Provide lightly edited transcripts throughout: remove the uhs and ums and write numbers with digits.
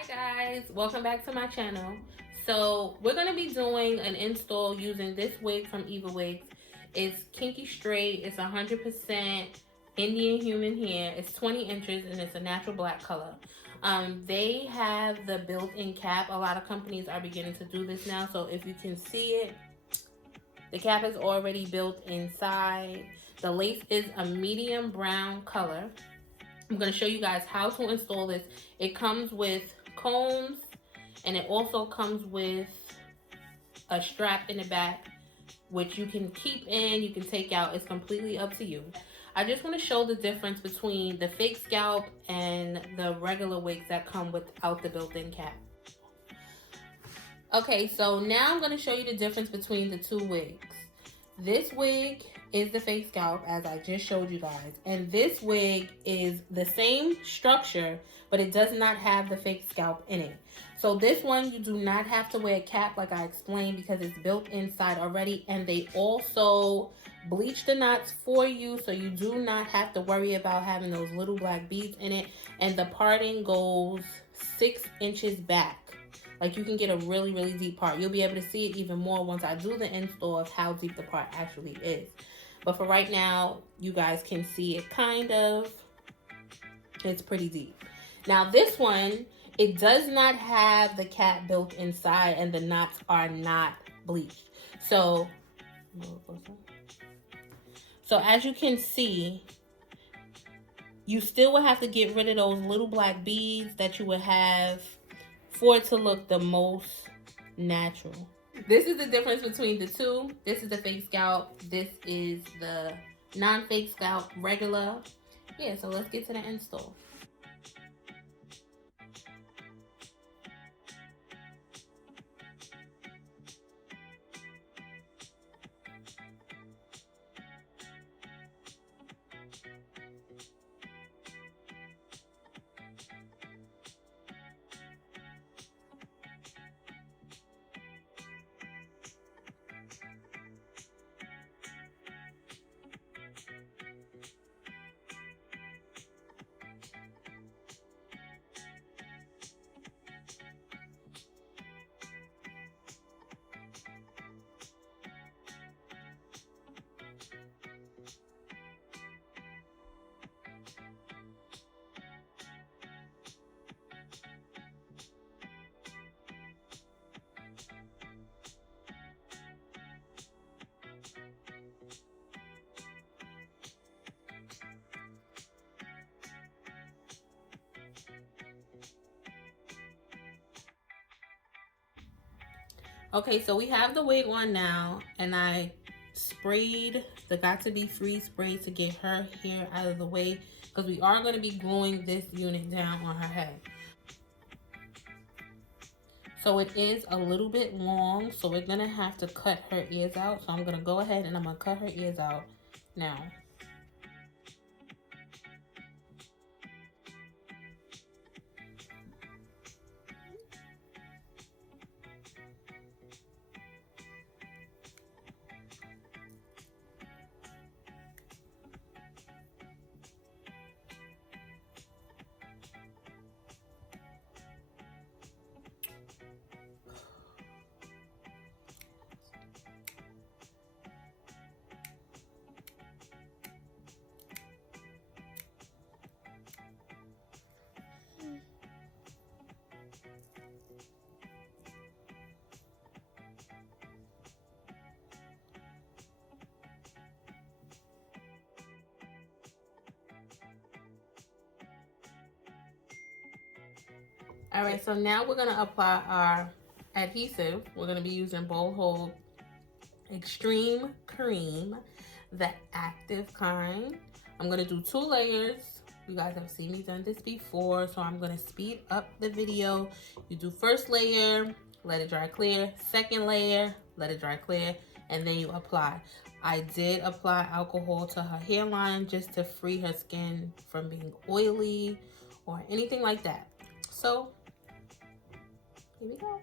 Hi guys, welcome back to my channel. So we're going to be doing an install using this wig from EVA Wigs. It's Kinky Straight, it's 100% Indian human hair, it's 20 inches and it's a natural black color. They have the built-in cap. A lot of companies are beginning to do this now, so if you can see it, the cap is already built inside. The lace is a medium brown color. I'm going to show you guys how to install this. It comes with combs and it also comes with a strap in the back, which you can keep in, you can take out. It's completely up to you. I just want to show the difference between the fake scalp and the regular wigs that come without the built-in cap. Okay, so now I'm going to show you the difference between the two wigs. This wig is the fake scalp, as I just showed you guys, and this wig is the same structure, but it does not have the fake scalp in it. So this one, you do not have to wear a cap like I explained because it's built inside already, and they also bleach the knots for you, so you do not have to worry about having those little black beads in it, and the parting goes 6 inches back. Like, you can get a really, really deep part. You'll be able to see it even more once I do the install of how deep the part actually is. But for right now, you guys can see it kind of. It's pretty deep. Now, this one, it does not have the cap built inside and the knots are not bleached. So as you can see, you still will have to get rid of those little black beads that you would have for it to look the most natural. This is the difference between the two. This is the fake scalp. This is the non-fake scalp, regular. Yeah, so let's get to the install. Okay, so we have the wig on now, and I sprayed the Got To Be Free spray to get her hair out of the way because we are going to be gluing this unit down on her head. So it is a little bit long, so we're going to have to cut her ears out. So I'm going to go ahead and I'm going to cut her ears out now. All right, so now we're gonna apply our adhesive. We're gonna be using Bold Hold Extreme Cream, the active kind. I'm gonna do 2 layers. You guys have seen me done this before, so I'm gonna speed up the video. You do first layer, let it dry clear. Second layer, let it dry clear, and then you apply. I did apply alcohol to her hairline just to free her skin from being oily or anything like that. So here we go.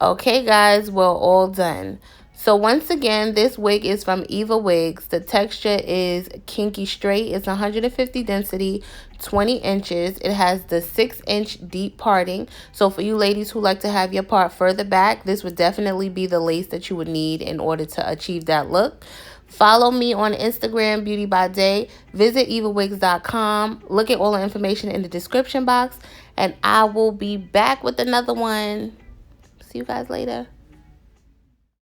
Okay, guys, we're all done. So once again, this wig is from EVA Wigs. The texture is Kinky Straight. It's 150 density, 20 inches. It has the 6-inch deep parting. So for you ladies who like to have your part further back, this would definitely be the lace that you would need in order to achieve that look. Follow me on Instagram, BeautiiByDay. Visit evawigs.com. Look at all the information in the description box. And I will be back with another one. See you guys later.